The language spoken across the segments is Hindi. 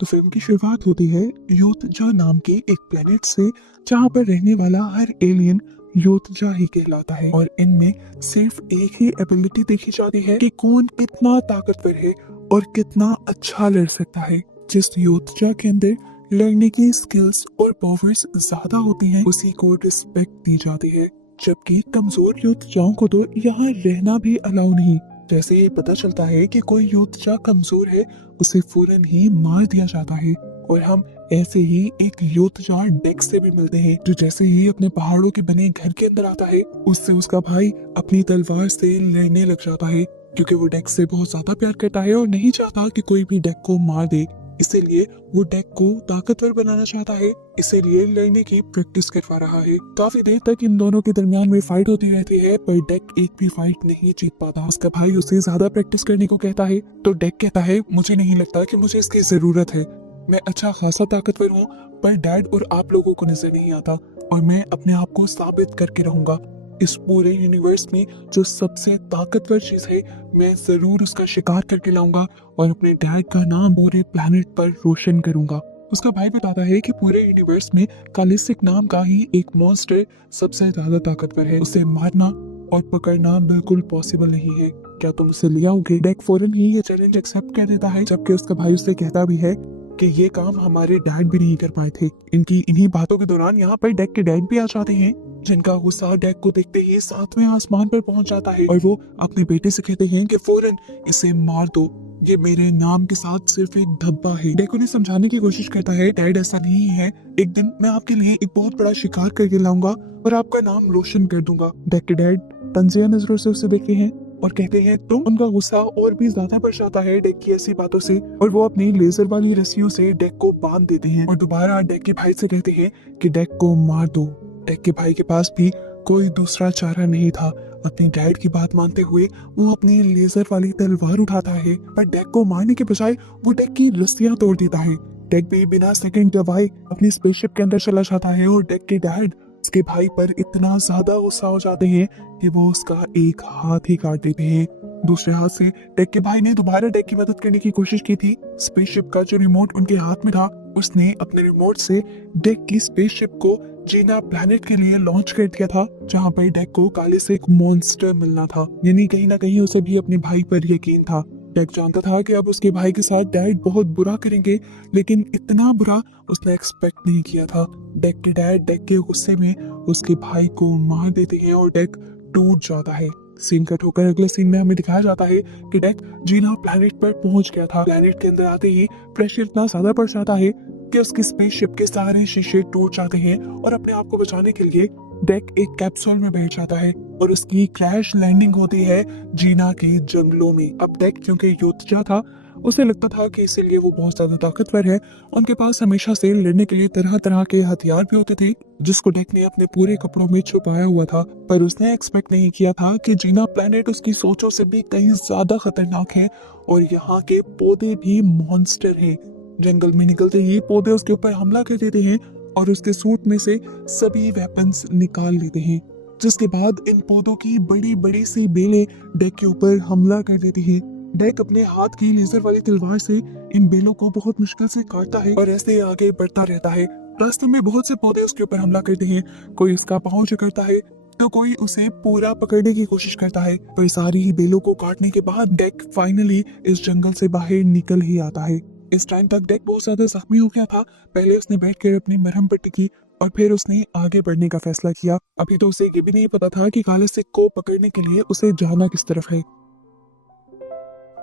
तो फिल्म की शुरुआत होती है योतजा नाम के एक प्लेनेट से, जहाँ पर रहने वाला हर एलियन योतजा ही कहलाता है। और इनमें सिर्फ एक ही एबिलिटी देखी जाती है कि कौन कितना ताकतवर है और कितना अच्छा लड़ सकता है। जिस योतजा के अंदर लड़ने की स्किल्स और पावर्स ज्यादा होती हैं, उसी को रिस्पेक्ट दी जाती है, जबकि कमजोर योद्धाओं को तो यहाँ रहना भी अलाउ नहीं। जैसे ही पता चलता है कि कोई योद्धा कमजोर है, उसे फौरन ही मार दिया जाता है। और हम ऐसे ही एक योद्धा डेक से भी मिलते हैं, जो जैसे ही अपने पहाड़ों के बने घर के अंदर आता है, उससे उसका भाई अपनी तलवार से लड़ने लग जाता है, क्योंकि वो डेक से बहुत ज्यादा प्यार करता है और नहीं चाहता कि कोई भी डेक को मार दे। इसीलिए वो डेक को ताकतवर बनाना चाहता है, इसीलिए लड़ने की प्रैक्टिस करवा रहा है। काफी देर तक इन दोनों के दरमियान में फाइट होती रहती है, पर डेक एक भी फाइट नहीं जीत पाता। उसका भाई उसे ज्यादा प्रैक्टिस करने को कहता है, तो डेक कहता है मुझे नहीं लगता कि मुझे इसकी जरूरत है, मैं अच्छा खासा ताकतवर हूँ, पर डैड और आप लोगों को नजर नहीं आता, और मैं अपने आप को साबित करके रहूंगा। इस पूरे यूनिवर्स में जो सबसे ताकतवर चीज है, मैं जरूर उसका शिकार करके लाऊंगा और अपने डैड का नाम पूरे प्लेनेट पर रोशन करूंगा। उसका भाई बताता है कि पूरे यूनिवर्स में कालिस्टिक नाम का ही एक मॉन्स्टर सबसे ज्यादा ताकतवर है, उसे मारना और पकड़ना बिल्कुल पॉसिबल नहीं है, क्या तुम उसे ले आओगे? डेक फौरन ही ये चैलेंज एक्सेप्ट कर देता है, जबकि उसका भाई उसे कहता भी है कि ये काम हमारे डैड भी नहीं कर पाए थे। इनकी इन्हीं बातों के दौरान यहाँ पर डेक के डैड भी आ जाते हैं, जिनका गुस्सा डेक को देखते ही सातवें आसमान पर पहुंच जाता है, और वो अपने बेटे से कहते हैं कि फौरन इसे मार दो, ये मेरे नाम के साथ सिर्फ एक धब्बा है। डेक उन्हें समझाने की कोशिश करता है, डैड ऐसा नहीं है, एक दिन मैं आपके लिए एक बहुत बड़ा शिकार करके लाऊंगा और आपका नाम रोशन कर दूंगा। डेक के डैड तंजिया नजरों से उसे देखते हैं और कहते हैं तुम। उनका गुस्सा और भी ज्यादा बढ़ जाता है डेक की ऐसी बातों से, और वो अपनी लेजर वाली रस्सियों से डेक को बांध देते हैं और दोबारा डेक के भाई से कहते हैं कि डेक को मार दो। डेक के भाई के पास भी कोई दूसरा चारा नहीं था। अपने डैड की बात मानते हुए वो अपनी लेजर वाली तलवार उठाता है, पर डेक को मारने के बजाय वो डेक की रस्सियां तोड़ देता है। डेक भी बिना सेकंड दबाए अपनी स्पेसशिप के अंदर चला जाता है, और डेक के डैड उसके भाई पर इतना ज्यादा गुस्सा हो जाते हैं कि वो उसका एक हाथ ही काट देते हैं। दूसरे हाथ से डेक के भाई ने दोबारा डेक की मदद करने की कोशिश की थी। स्पेसशिप का जो रिमोट उनके हाथ में था, उसने अपने रिमोट से डेक की स्पेसशिप को जीना प्लैनेट के लिए लॉन्च कर दिया था, जहां पर डेक को काले से एक मॉन्स्टर मिलना था। यानी कहीं ना कहीं उसे भी अपने भाई पर यकीन था। डेक जानता था कि अब उसके भाई के साथ डैड बहुत बुरा करेंगे, लेकिन इतना बुरा उसने एक्सपेक्ट नहीं किया था। डेक के डैड डेक के गुस्से में उसके भाई को मार देते हैं और डेक टूट जाता है। सीन कट होकर अगले सीन में हमें दिखाया जाता है कि डेक जीना प्लैनेट पर पहुंच गया था। प्लैनेट के अंदर आते ही प्रेशर इतना ज्यादा बढ़ जाता है कि उसकी स्पेसशिप के सारे शीशे टूट जाते हैं, और अपने आप को बचाने के लिए डेक एक कैप्सूल में बैठ जाता है और उसकी क्रैश लैंडिंग होती है जीना के जंगलों में। अब डेक क्योंकि योद्धा था, उसे लगता था कि इसीलिए वो बहुत ज्यादा ताकतवर है। उनके पास हमेशा से लड़ने के लिए तरह तरह के हथियार भी होते थे, जिसको डेक ने अपने पूरे कपड़ों में छुपाया हुआ था। पर उसने एक्सपेक्ट नहीं किया था कि जीना प्लेनेट उसकी सोचों से भी कहीं ज्यादा खतरनाक है, और यहाँ के पौधे भी मॉन्स्टर हैं। जंगल में निकलते ही पौधे उसके ऊपर हमला कर देते हैं और उसके सूट में से सभी वेपन्स निकाल लेते हैं, जिसके बाद इन पौधों की बड़ी बड़ी सी बेलें डेक के ऊपर हमला कर देती हैं। डेक अपने हाथ की लेजर वाली तलवार से इन बेलों को बहुत मुश्किल से काटता है और ऐसे आगे बढ़ता रहता है। रास्ते में बहुत से पौधे उसके ऊपर हमला करते हैं, कोई उसका पाँव जकड़ता है तो कोई उसे पूरा पकड़ने की कोशिश करता है। पर सारी ही बेलों को काटने के बाद डेक फाइनली इस जंगल से बाहर निकल ही आता है। इस टाइम तक डेक बहुत ज्यादा जख्मी हो गया था। पहले उसने बैठकर अपनी मरहम पट्टी की और फिर उसने आगे बढ़ने का फैसला किया। अभी तो उसे ये भी नहीं पता था कि काले सिख को पकड़ने के लिए उसे जाना किस तरफ है।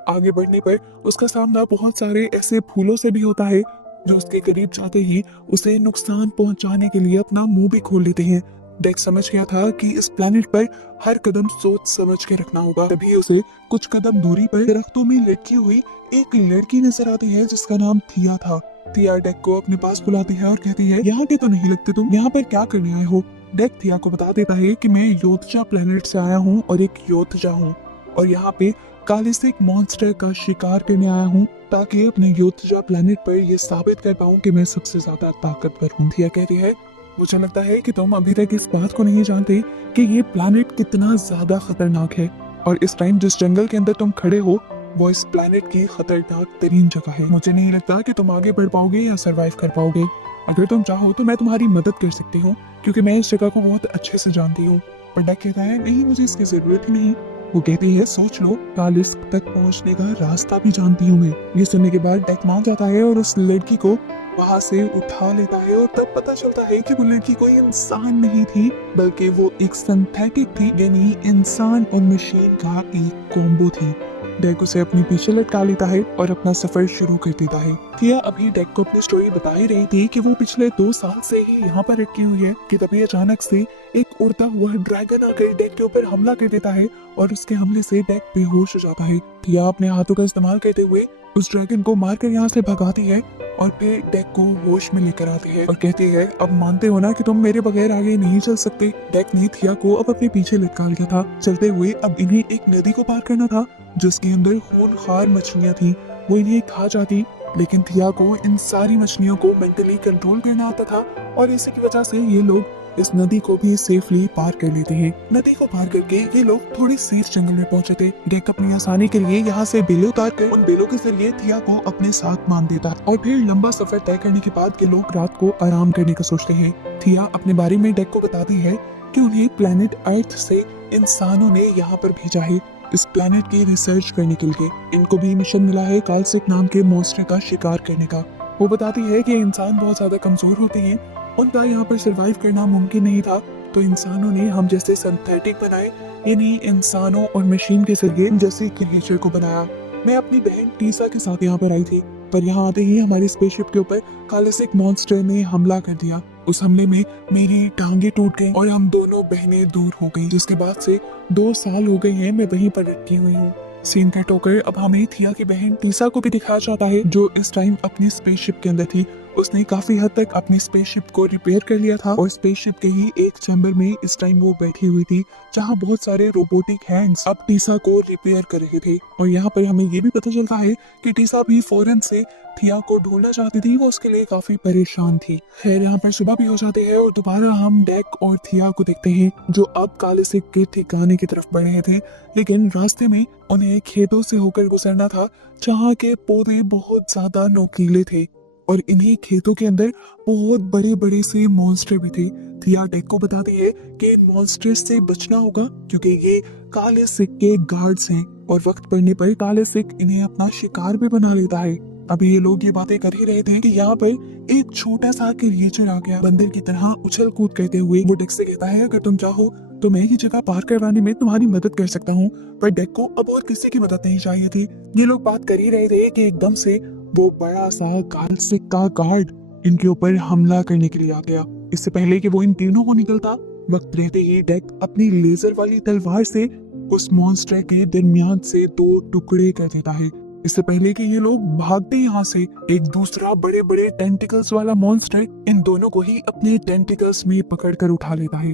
आगे बढ़ने पर उसका सामना बहुत सारे ऐसे फूलों से भी होता है, जो उसके करीब जाते ही उसे नुकसान पहुंचाने के लिए अपना मुंह भी खोल लेते हैं। डेक समझ गया था कि इस प्लेनेट पर हर कदम सोच समझ के रखना होगा। तभी उसे कुछ कदम दूरी पर दरख्तों में लटकी हुई एक लड़की नजर आती है, जिसका नाम थिया था। थिया डेक को अपने पास बुलाती है और कहती है, यहाँ के तो नहीं लगते तुम, यहाँ पर क्या करने आए हो? डेक थिया को बता देता है कि मैं योद्धा प्लेनेट से आया हूँ और एक योद्धा हूँ, और यहाँ पे काले से एक मॉन्स्टर का शिकार करने आया हूँ, ताकि अपने योद्धा प्लेनेट पर ये साबित कर पाऊँ कि मैं सबसे ज्यादा ताकतवर हूँ। थिया कहती है, मुझे लगता है कि तुम अभी तक इस बात को नहीं जानते कि ये प्लैनेट कितना ज्यादा खतरनाक है, और इस टाइम जिस जंगल के अंदर तुम खड़े हो वो इस प्लेनेट की खतरनाक तरीन जगह है। मुझे नहीं लगता कि तुम आगे बढ़ पाओगे या सरवाइव कर पाओगे। अगर तुम चाहो तो मैं तुम्हारी मदद कर सकती हूँ, क्योंकि मैं इस जगह को बहुत अच्छे से जानती हूँ। पर डक कहता है नहीं, मुझे इसकी जरूरत ही नहीं। वो कहती है सोच लो, कालिस्क तक पहुंचने का रास्ता भी जानती हूँ मैं। ये सुनने के बाद डक मान जाता है और उस लड़की को वहां से उठा लेता है और तब पता चलता है कि वो लड़की कोई इंसान नहीं थी, बल्कि वो एक सिंथेटिक थी, यानी इंसान और मशीन का एक कॉम्बो थी। डेक उसे अपने पीछे लटका लेता है और अपना सफर शुरू कर देता है। थिया अभी डेक को अपनी स्टोरी बता ही रही थी कि वो पिछले 2 साल से ही यहाँ पर अटकी हुई है कि तभी अचानक से एक उड़ता हुआ ड्रैगन आकर डेक के ऊपर हमला कर देता है और उसके हमले से डेक बेहोश हो जाता है। थिया अपने हाथों का इस्तेमाल करते हुए उस ड्रैगन को मारकर यहाँ से भगाती है और फिर डेक को होश में लेकर आती है और कहती है अब मानते हो ना कि तुम मेरे बगैर आगे नहीं चल सकते। डेक ने थिया को अब अपने पीछे लटका लिया था। चलते हुए अब इन्हें एक नदी को पार करना था जिसके अंदर खूनखार मछलियां थी। वो इन्हें खा जाती, लेकिन थिया को इन सारी मछलियों को मेंटली कंट्रोल करना आता था और इसी की वजह से ये लोग इस नदी को भी सेफली पार कर लेते हैं। नदी को पार करके ये लोग थोड़ी सेफ जंगल में पहुंचे थे। डेक अपनी आसानी के लिए यहाँ से बेलें उतार कर उन बेलों के जरिए थिया को अपने साथ मान देता और फिर लंबा सफर तय करने के बाद ये लोग रात को आराम करने का सोचते हैं। थिया अपने बारे में डेक को बताती है कि उन्हें प्लेनेट अर्थ से इंसानों ने यहाँ पर भेजा है इस प्लेनेट की रिसर्च करने के लिए। इनको भी मिशन मिला है कालसिक नाम के मॉन्स्टर का शिकार करने का। वो बताती है कि इंसान बहुत ज्यादा कमजोर होते हैं, उनका यहाँ पर सरवाइव करना मुमकिन नहीं था, तो इंसानों ने हम जैसे सिंथेटिक बनाए, यानी इंसानों और मशीन के जरिए जैसे क्रिएचर को बनाया। मैं अपनी बहन टीसा के साथ यहाँ पर आई थी, पर यहाँ आते ही हमारी स्पेसशिप के ऊपर कालसिक मॉन्स्टर ने हमला कर दिया। उस हमले में मेरी टांगे टूट गई और हम दोनों बहनें दूर हो गई, जिसके बाद से 2 साल हो गए हैं मैं वहीं पर अटकी हुई हूँ। सीन कट होकर अब हमें थिया की बहन टीसा को भी दिखाया जाता है, जो इस टाइम अपनी स्पेसशिप के अंदर थी। उसने काफी हद तक अपनी स्पेसशिप को रिपेयर कर लिया था और स्पेसशिप के ही एक चैम्बर में इस टाइम वो बैठी हुई थी, जहाँ बहुत सारे रोबोटिक हैंड्स अब टीसा को रिपेयर कर रहे थे। और यहाँ पर हमें ये भी पता चलता है कि टीसा भी फौरन से थिया को ढूंढना चाहती थी, वो उसके लिए काफी परेशान थी। खैर यहाँ पर सुबह भी हो जाती है और दोबारा हम डेक और थिया को देखते हैं, जो अब कालसिक के ठिकाने की तरफ बढ़ रहे थे, लेकिन रास्ते में उन्हें खेतों से होकर गुजरना था जहाँ के पौधे बहुत ज्यादा नोकीले थे और इन्हीं खेतों के अंदर बहुत बड़े बड़े से मॉन्स्टर भी थे। थिया डेक को बताती है कि इन मॉन्स्टर्स से बचना होगा क्योंकि ये काले सिक के गार्ड्स हैं और वक्त पड़ने पर काले सिक इन्हें अपना शिकार भी बना लेता है। अभी ये लोग ये बातें कर ही रहे थे कि यहाँ पर एक छोटा सा क्रिएचर आ गया, बंदर की तरह उछल कूद करते हुए। वो डेक से कहता है अगर तुम चाहो तो मैं ये जगह पार करवाने में तुम्हारी मदद कर सकता हूँ। पर डेक को अब और किसी की मदद नहीं चाहिए थी। ये लोग बात कर ही रहे थे कि एकदम से वो बड़ा सा कालसिक का गार्ड इनके ऊपर हमला करने के लिए आ गया। इससे पहले कि वो इन तीनों को निकलता, वक्त रहते ही डेक अपनी लेजर वाली तलवार से उस मॉन्स्टर के दरमियान से 2 टुकड़े कर देता है। इससे पहले कि ये लोग भागते यहाँ से, एक दूसरा बड़े बड़े टेंटिकल्स वाला मॉन्स्टर इन दोनों को ही अपने टेंटिकल्स में पकड़कर उठा लेता है।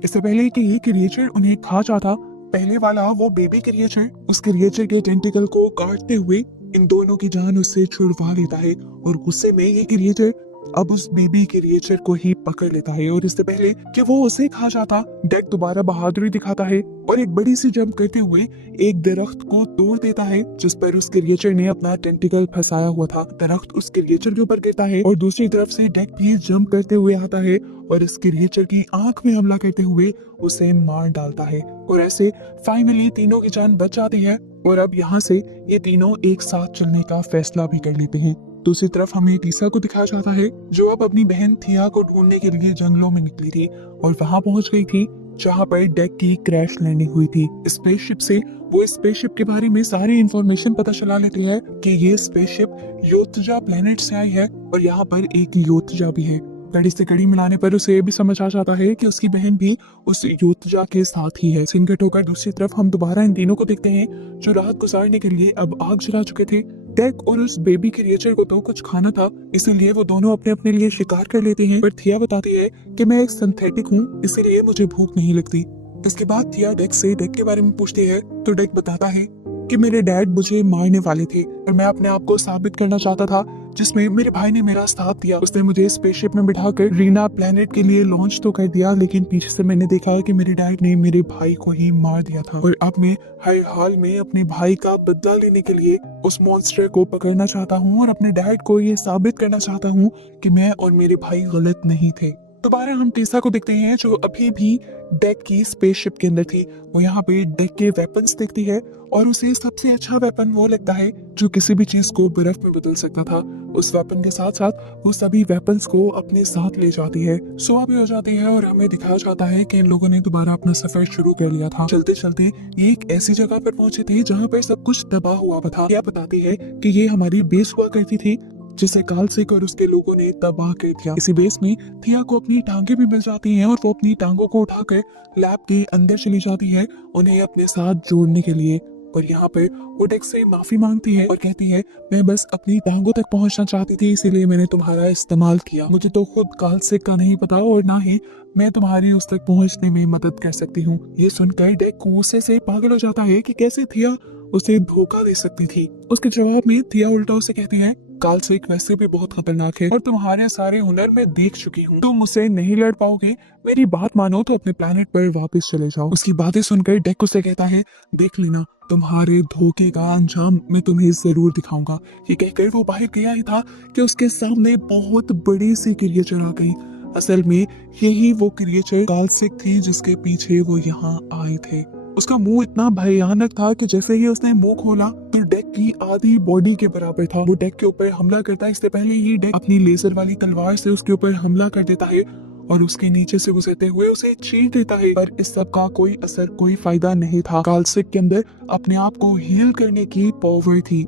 इससे पहले कि ये क्रिएचर उन्हें खा जाता, पहले वाला वो बेबी क्रिएचर उस क्रिएचर के टेंटिकल को काटते हुए इन दोनों की जान उससे छुड़वा लेता है और गुस्से में ये क्रिएचर अब उस बेबी क्रिएचर को ही पकड़ लेता है। और इससे पहले कि वो उसे खा जाता, डेक दोबारा बहादुरी दिखाता है और एक बड़ी सी जंप करते हुए एक दरख्त को तोड़ देता है जिस पर उस क्रिएचर ने अपना टेंटिकल फंसाया हुआ था। दरख्त उस क्रिएचर के ऊपर गिरता है और दूसरी तरफ से डेक भी जंप करते हुए आता है और इस क्रिएचर की आंख में हमला करते हुए उसे मार डालता है। और ऐसे फाइनली तीनों की जान बच जाती है और अब यहाँ से ये तीनों एक साथ चलने का फैसला भी कर लेते हैं। दूसरी तरफ हमें टीसा को दिखाया जाता है, जो अब अपनी बहन थिया को ढूंढने के लिए जंगलों में निकली थी और वहां पहुंच गई थी जहां पर डेक की क्रैश लैंडिंग हुई थी। स्पेसशिप से वो स्पेसशिप के बारे में सारी इंफॉर्मेशन पता चला लेती है कि ये स्पेसशिप योत्जा प्लेनेट से आई है और यहाँ पर एक योत्जा भी है। कड़ी से कड़ी मिलाने पर उसे ये भी समझ आ जाता है कि उसकी बहन भी उस योत्जा के साथ ही है। सिंगट होकर दूसरी तरफ हम दोबारा इन तीनों को देखते हैं जो रात गुजारने के लिए अब आग जला चुके थे। डेक और उस बेबी क्रिएचर को तो कुछ खाना था, इसीलिए वो दोनों अपने अपने लिए शिकार कर लेते हैं। पर थिया बताती है कि मैं एक सिंथेटिक हूँ, इसीलिए मुझे भूख नहीं लगती। इसके बाद थिया डेक से डेक के बारे में पूछती है तो डेक बताता है कि मेरे डैड मुझे मारने वाले थे और मैं अपने आप को साबित करना चाहता था जिसमें मेरे भाई ने मेरा साथ दिया। उसने मुझे स्पेसशिप में बिठाकर रीना प्लेनेट के लिए लॉन्च तो कर दिया, लेकिन पीछे से मैंने देखा कि मेरे डैड ने मेरे भाई को ही मार दिया था। और अब मैं हर हाल में अपने भाई का बदला लेने के लिए उस मॉन्स्टर को पकड़ना चाहता हूँ और अपने डैड को ये साबित करना चाहता हूँ कि मैं और मेरे भाई गलत नहीं थे। दोबारा हम टीसा को देखते हैं जो अभी भी डेक की स्पेसशिप के अंदर थी। वो यहाँ पे डेक के वेपन्स देखती है और उसे सबसे अच्छा वेपन वो लगता है जो किसी भी चीज को बर्फ में बदल सकता था। उस वेपन के साथ साथ वो सभी वेपन्स को अपने साथ ले जाती है। सुबह भी हो जाती है और हमें दिखाया जाता है कि इन लोगों ने दोबारा अपना सफर शुरू कर लिया था। चलते चलते ये एक ऐसी जगह पर पहुंचे थे जहाँ पर सब कुछ तबाह हुआ था। यह बताती है कि ये हमारी बेस हुआ करती थी जिसे कालसिक और उसके लोगों ने तबाह कर दिया। इसी बेस में थिया को अपनी टांगे भी मिल जाती हैं और वो अपनी टांगों को उठाकर लैब के अंदर चली जाती है उन्हें अपने साथ जोड़ने के लिए। और यहाँ पर वो डेक से माफी मांगती है और कहती है मैं बस अपनी टांगों तक पहुंचना चाहती थी, इसीलिए मैंने तुम्हारा इस्तेमाल किया। मुझे तो खुद कालसिक का नहीं पता और ना ही मैं तुम्हारी उस तक पहुंचने में मदद कर सकती हूँ। ये सुनकर डेक गुस्से से पागल हो जाता है कि कैसे थिया उसे धोखा दे सकती थी। उसके जवाब में थिया उल्टा उसे कहती है कालसिक वैसे भी बहुत खतरनाक है और तुम्हारे सारे हुनर मैं देख चुकी हूँ, तुम मुझसे नहीं लड़ पाओगे। मेरी बात मानो तो अपने प्लेनेट पर वापस चले जाओ। उसकी बातें सुनकर डेक उसे कहता है देख लेना, तुम्हारे धोखे का अंजाम मैं तुम्हें जरूर दिखाऊंगा। ये कहकर वो बाहर गया ही था कि उसके सामने बहुत बड़ी सी क्रिएचर आ गई। असल में यही वो क्रिएचर कालसिक थी जिसके पीछे वो यहाँ आए थे। उसका मुंह इतना भयानक था कि जैसे ही उसने मुंह खोला तो डेक की आधी बॉडी के बराबर था। वो डेक के ऊपर हमला करता है, इससे पहले ही डेक अपनी लेजर वाली तलवार से उसके ऊपर हमला कर देता है और उसके नीचे से गुजरते हुए उसे चीर देता है। पर इस सब का कोई असर, कोई फायदा नहीं था। कालसिक के अंदर अपने आप को हील करने की पावर थी।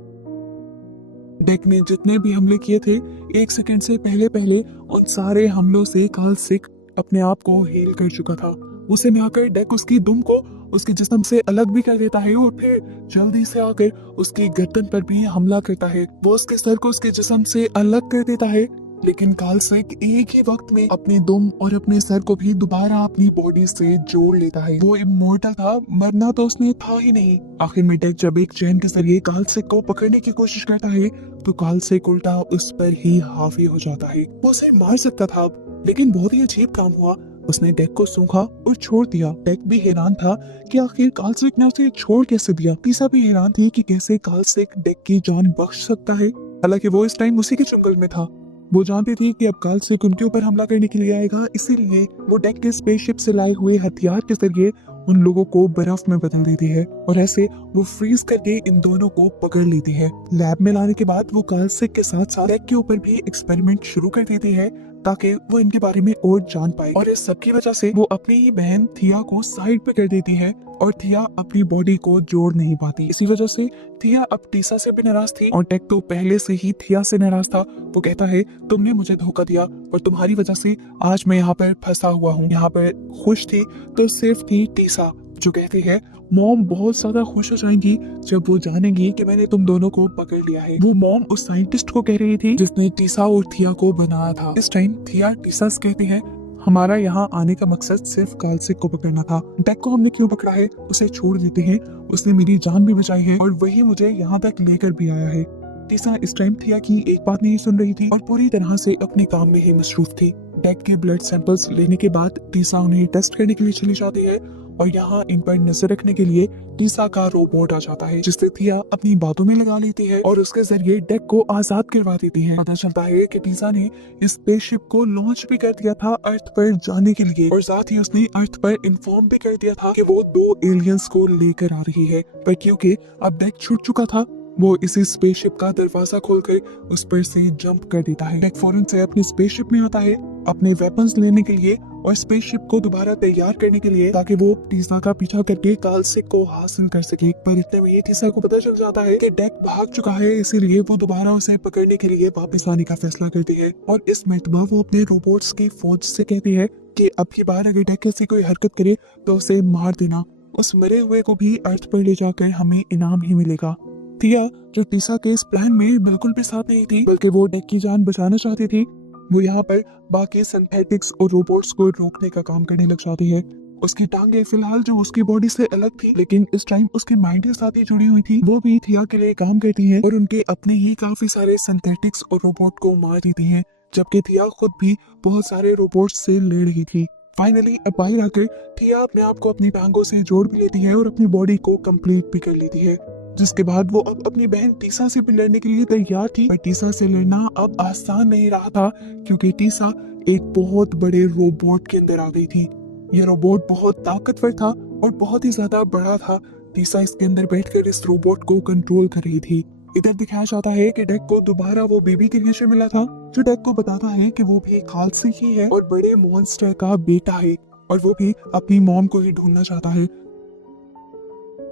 डेक ने जितने भी हमले किए थे 1 सेकंड से पहले पहले उन सारे हमलों से कालसिक अपने आप को हील कर चुका था। उसे में आकर डेक उसकी दुम को उसके जिस्म से अलग भी कर देता है और फिर जल्दी से आकर उसकी गर्दन पर भी हमला करता है। वो उसके सर को उसके जिस्म से अलग कर देता है, लेकिन कालसिक एक ही वक्त में अपनी दुम और अपने सर को भी दोबारा अपनी बॉडी से जोड़ लेता है। वो इमोर्टल था, मरना तो उसने था ही नहीं। आखिर में डेक जब एक चैन के जरिए कालसिक को पकड़ने की कोशिश करता है तो कालसिक उल्टा उस पर ही हावी हो जाता है। वो उसे मार सकता था, लेकिन बहुत ही अजीब काम हुआ, उसने डेक को सूंघा और छोड़ दिया। डेक भी हैरान था कि आखिर कालसिक ने उसे छोड़ कैसे दिया। टीसा भी हैरान थी कि कैसे कालसिक डेक की जान बख्श सकता है। हालांकि वो इस टाइम उसी के जंगल में था। वो जानती थी कि अब कालसिक उनके ऊपर हमला करने के लिए आएगा, इसीलिए वो डेक के स्पेसशिप से लाए हुए हथियार के जरिए उन लोगों को बर्फ में बदल देती है और ऐसे वो फ्रीज करके इन दोनों को पकड़ लेती है। लैब में लाने के बाद वो कालसिक के साथ साथ डेक के ऊपर भी एक्सपेरिमेंट शुरू कर देती है ताकि वो इनके बारे में और जान पाए। और इस सब की वजह से वो अपनी ही बहन थिया को साइड पे कर देती है और थिया अपनी बॉडी को जोड़ नहीं पाती। इसी वजह से थिया अब टीसा से भी नाराज थी और डेक तो पहले से ही थिया से नाराज था। वो कहता है तुमने मुझे धोखा दिया और तुम्हारी वजह से आज मैं यहाँ पर फंसा हुआ हूँ। यहाँ पर खुश थी तो सिर्फ थी टीसा, जो कहती है मॉम बहुत ज्यादा खुश हो जाएंगी जब वो जानेंगी कि मैंने तुम दोनों को पकड़ लिया है। वो मॉम उस साइंटिस्ट को कह रही थी जिसने टीसा और थिया को बनाया था। इस टाइम थिया टीसा से कहती है हमारा यहाँ आने का मकसद सिर्फ कालसिक को पकड़ना था। डेक को हमने क्यों पकड़ा है उसे छोड़ देते हैं, उसने मेरी जान भी बचाई है और वही मुझे यहाँ तक लेकर भी आया है। टीसा इस टाइम थिया की एक बात नहीं सुन रही थी और पूरी तरह से अपने काम में ही मसरूफ थी। डेक के ब्लड सैंपल्स लेने के बाद टीसा उन्हें टेस्ट करने के लिए चली जाती है और यहाँ इन पर नजर रखने के लिए टीसा का रोबोट आ जाता है जिससे थिया अपनी बातों में लगा लेती है और उसके जरिए डेक को आजाद करवा देती है। पता चलता है कि टीसा ने इस स्पेसशिप को लॉन्च भी कर दिया था अर्थ पर जाने के लिए और साथ ही उसने अर्थ पर इन्फॉर्म भी कर दिया था कि वो 2 एलियंस को लेकर आ रही है। पर क्योंकि अब डेक छूट चुका था वो इसी स्पेसशिप का दरवाजा खोलकर उस पर से जंप कर देता है। डेक फौरन से अपनी स्पेसशिप में आता है अपने वेपन्स लेने के लिए और स्पेसशिप को दोबारा तैयार करने के लिए ताकि वो टीसा का पीछा करके कालसिक को हासिल कर सके। पर इतने में ही टीसा को पता चल जाता है कि डेक भाग चुका है, इसीलिए वो दोबारा उसे पकड़ने के लिए वापस आने का फैसला करती है और इस मर्तबा वो अपने रोबोट्स की फौज से कहती है कि अब की बार अगर डेक ऐसी कोई हरकत करे तो उसे मार देना, उस मरे हुए को भी अर्थ पर ले जाकर हमें इनाम ही मिलेगा। थिया जो टीसा के इस प्लान में बिल्कुल भी साथ नहीं थी बल्कि वो डेक की जान बचाना चाहती थी, वो यहाँ पर बाकी सिंथेटिक्स और रोबोट्स को रोकने का काम करने लग जाती है उसकी टांगे फिलहाल जो उसकी बॉडी से अलग थी, लेकिन इस टाइम उसके माइंड के साथ ही जुड़ी हुई थी। वो भी थिया के लिए काम करती हैं और उनके अपने ही काफी सारे सिंथेटिक्स और रोबोट को मार देती हैं, जबकि थिया खुद भी बहुत सारे रोबोट से लड़ रही थी। फाइनली अब बाहर आकर थिया अपने आप को अपनी टांगों से जोड़ भी लेती है और अपनी बॉडी को कंप्लीट भी कर लेती है, जिसके बाद वो अब अपनी बहन टीसा से भी लड़ने के लिए तैयार थी। पर टीसा से लड़ना अब आसान नहीं रहा था, क्योंकि टीसा एक बहुत बड़े रोबोट के अंदर आ गई थी। ये रोबोट बहुत ताकतवर था और बहुत ही ज्यादा बड़ा था। टीसा इसके अंदर बैठकर इस रोबोट को कंट्रोल कर रही थी। इधर दिखाया जाता है कि डेक को दोबारा वो बेबी क्रिएचर मिला था, जो डेक को बताता है कि वो भी खालसी ही है और बड़े मॉन्स्टर का बेटा है, और वो भी अपनी मॉम को ही ढूंढना चाहता है।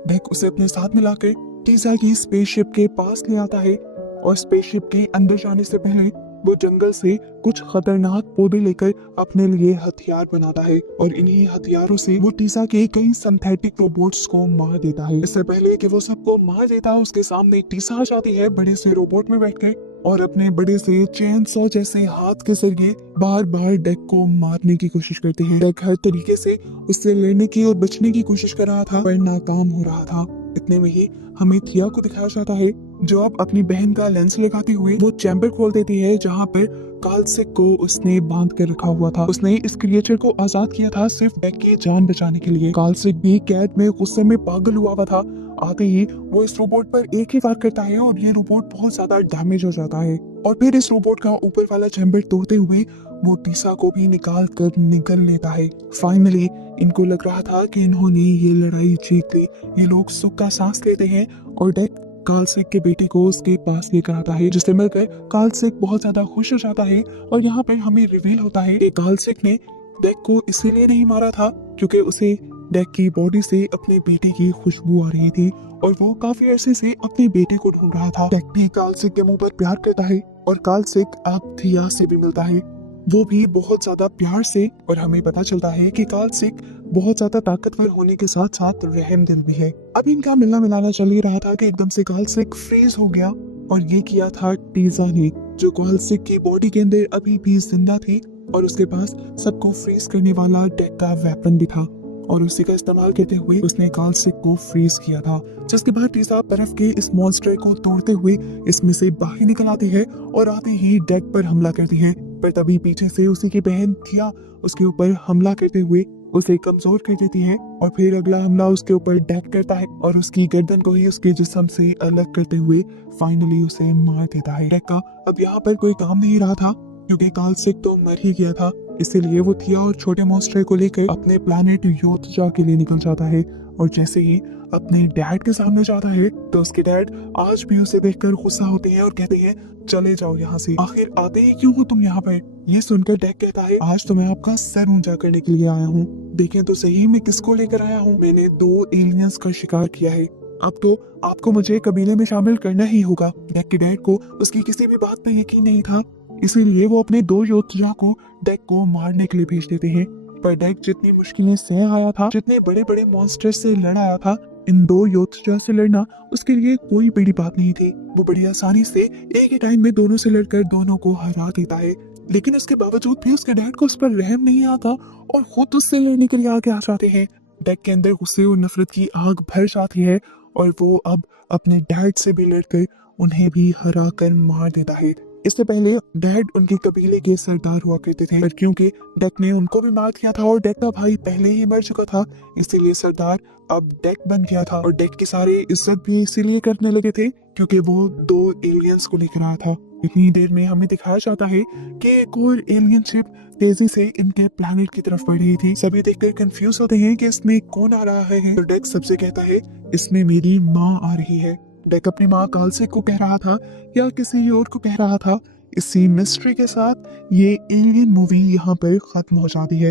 डेक उसे अपने साथ मिलाकर टीसा की स्पेसशिप के पास ले आता है, और स्पेसशिप के अंदर जाने से पहले वो जंगल से कुछ खतरनाक पौधे लेकर अपने लिए हथियार बनाता है, और इन्हीं हथियारों से वो टीसा के कई सिंथेटिक रोबोट्स को मार देता है। इससे पहले कि वो सबको मार देता है, उसके सामने टीसा आ जाती है बड़े से रोबोट में बैठकर, और अपने बड़े से चेन सॉ जैसे हाथ के जरिए बार बार डेक को मारने की कोशिश करते हैं। डेक हर तरीके से उससे लड़ने की और बचने की कोशिश कर रहा था, पर नाकाम हो रहा था। इतने में ही हमें थिया को दिखाया जाता है, जो अब अपनी बहन का लेंस लगाते हुए वो चैम्बर खोल देती है, जहाँ पर कालसिक को उसने बांध कर रखा हुआ था। उसने इस क्रिएचर को आजाद किया था सिर्फ डेक की जान बचाने के लिए। कालसिक भी कैद में गुस्से में पागल हुआ था। आते ही वो इस रोबोट पर एक ही वार करता है और ये रोबोट बहुत ज्यादा डैमेज हो जाता है, और फिर इस रोबोट का ऊपर वाला चैम्बर तोड़ते हुए वो टीसा को भी निकाल कर निकल लेता है। फाइनली इनको लग रहा था कि इन्होंने ये लड़ाई जीत ली। ये लोग सुख का सांस लेते हैं और डेक कालसिक के बेटे को उसके पास लेकर आता है, जिससे मिलकर कालसिक बहुत ज्यादा खुश हो जाता है। और यहाँ पर हमें रिवील होता है कि कालसिक ने डेक को इसीलिए नहीं मारा था क्योंकि उसे डेक की बॉडी से अपने बेटे की खुशबू आ रही थी, और वो काफी अरसे से अपने बेटे को ढूंढ रहा था। डेक भी कालसिक के मुंह पर प्यार करता है, और कालसिक अब थिया से भी मिलता है, वो भी बहुत ज्यादा प्यार से। और हमें पता चलता है कि कालसिक बहुत ज्यादा ताकतवर होने के साथ साथ रहमदिल भी है। अब इनका मिलना मिलाना चल ही रहा था कि एकदम से कालसिक फ्रीज हो गया, और ये किया था टीजा ने, जो कालसिक की बॉडी के अंदर अभी भी जिंदा थी, और उसके पास सबको फ्रीज करने वाला डेक का वेपन भी था, और उसी का इस्तेमाल करते हुए उसने कालसिक को फ्रीज किया था। जिसके बाद टीसा बर्फ के इस मॉन्स्टर को तोड़ते हुए इसमें से बाहर निकल आती है और आते ही डेक पर हमला करती है। पर तभी पीछे से उसी की बहन थिया उसके ऊपर हमला करते हुए उसे कमजोर कर देती है, और फिर अगला हमला उसके ऊपर डेक करता है और उसकी गर्दन को ही उसके जिस्म से अलग करते हुए फाइनली उसे मार देता है। डेक का अब यहाँ पर कोई काम नहीं रहा था, क्योंकि कालसिक तो मर ही गया था। इसीलिए वो थिया और छोटे मॉन्स्टर को लेकर अपने प्लैनेट योतजा के लिए निकल जाता है, और जैसे ही अपने डैड के सामने जाता है तो उसके डैड आज भी उसे देखकर गुस्सा होते हैं और कहते हैं चले जाओ यहाँ से, आखिर आते ही क्यों हो तुम यहाँ पर। ये सुनकर डैड कहता है आज तो मैं आपका सर ऊंचा करने के लिए आया हूँ, देखें तो सही मैं किसको लेकर आया हूँ। मैंने 2 एलियंस का शिकार किया है, अब तो आपको मुझे कबीले में शामिल करना ही होगा। डेक के डैड को उसकी किसी भी बात पर यकीन नहीं था, इसीलिए वो अपने 2 योद्धा को डेक को मारने के लिए भेज देते हैं। पर डेक जितनी मुश्किलें सह आया था, जितने बड़े बड़े मॉन्स्टर से लड़ आया था, इन 2 योद्धा से लड़ना उसके लिए कोई बड़ी बात नहीं थी। वो बड़ी आसानी से एक ही टाइम में दोनों से लड़कर दोनों को हरा देता है। लेकिन उसके बावजूद भी उसके डैड को उस पर रहम नहीं आता और खुद उससे लड़ने के लिए आगे आ जाते हैं। डेक के अंदर गुस्से और नफरत की आग भर जाती है, और वो अब अपने डैड से भी लड़कर उन्हें भी हरा कर मार देता है। इससे पहले डैड उनके कबीले के सरदार हुआ करते थे, पर क्योंकि डेक ने उनको भी मार दिया था और डेक का भाई पहले ही मर चुका था, इसीलिए सरदार अब डेक बन गया था। और डेक के सारे इज्जत भी इसीलिए करने लगे थे क्योंकि वो 2 एलियंस को लेकर आया था। इतनी देर में हमें दिखाया जाता है कि एक और एलियन शिप तेजी से इनके प्लैनेट की तरफ बढ़ रही थी। सभी देखकर कंफ्यूज होते हैं कि इसमें कौन आ रहा है, तो डेक सबसे कहता है इसमें मेरी माँ आ रही है। डेक अपनी माँ कालसिक को कह रहा था या किसी और को कह रहा था। इसी मिस्ट्री के साथ ये एलियन मूवी यहाँ पर खत्म हो जाती है।